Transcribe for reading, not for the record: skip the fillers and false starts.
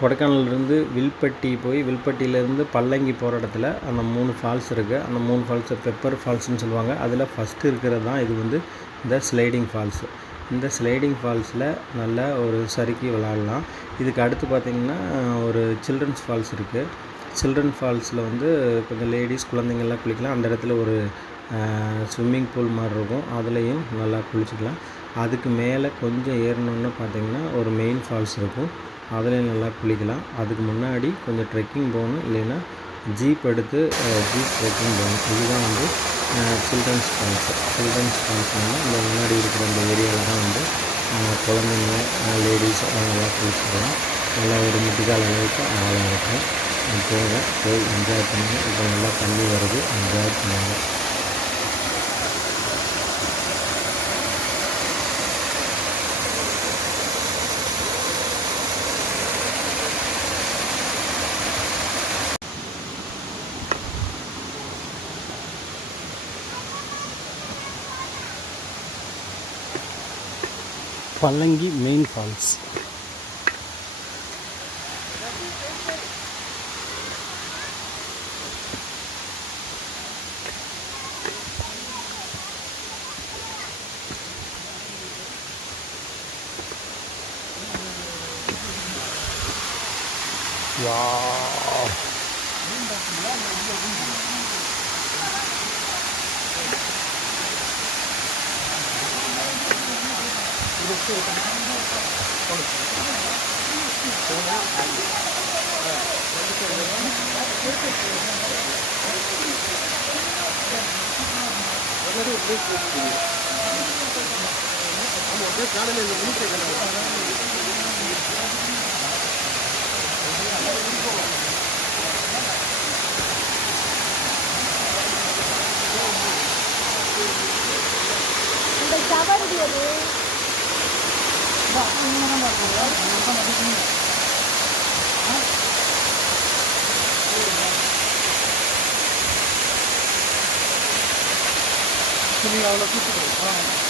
கொடைக்கானல்லேருந்து வில்பட்டி போய் வில்பட்டியிலேருந்து பல்லங்கி போகிற இடத்துல அந்த 3 ஃபால்ஸ் இருக்குது. அந்த 3 ஃபால்ஸை பெப்பர் ஃபால்ஸ்னு சொல்லுவாங்க. அதில் ஃபஸ்ட்டு இருக்கிறது தான் இது வந்து இந்த ஸ்லைடிங் ஃபால்ஸு. இந்த ஸ்லைடிங் ஃபால்ஸில் நல்லா ஒரு சறுக்கி விளாட்லாம். இதுக்கு அடுத்து பார்த்திங்கன்னா ஒரு சில்ட்ரன்ஸ் ஃபால்ஸ் இருக்குது. சில்ட்ரன் ஃபால்ஸில் வந்து கொஞ்சம் லேடிஸ் குழந்தைங்கள்லாம் குளிக்கலாம். அந்த இடத்துல ஒரு ஸ்விம்மிங் பூல் மாதிரி இருக்கும், அதுலேயும் நல்லா குளிச்சுக்கலாம். அதுக்கு மேலே கொஞ்சம் ஏறினோன்னு பார்த்திங்கன்னா ஒரு மெயின் ஃபால்ஸ் இருக்கும், அதுலேயும் நல்லா குளிக்கலாம். அதுக்கு முன்னாடி கொஞ்சம் ட்ரெக்கிங் போகணும், இல்லைன்னா ஜீப் எடுத்து ஜீப் ட்ரெக்கிங் போகணும். இதுதான் வந்து சில்ட்ரன்ஸ் ஃபால்ஸு. சில்ட்ரன்ஸ் ஃபால்ஸ்னால் இந்த முன்னாடி இருக்கிற இந்த ஏரியாவில் தான் வந்து குழந்தைங்க லேடிஸ் அவங்கெல்லாம் குளிச்சுக்கலாம். நல்லா ஒரு முட்டிக்கால் அளவுக்கு ஆழம் இருக்கும். போய் என்ஜாய் பண்ணுங்க. இப்போ நல்லா தண்ணி வருது, என்ஜாய் பண்ணுங்க. Pallangi main falls. வாவ், அவ்வளோ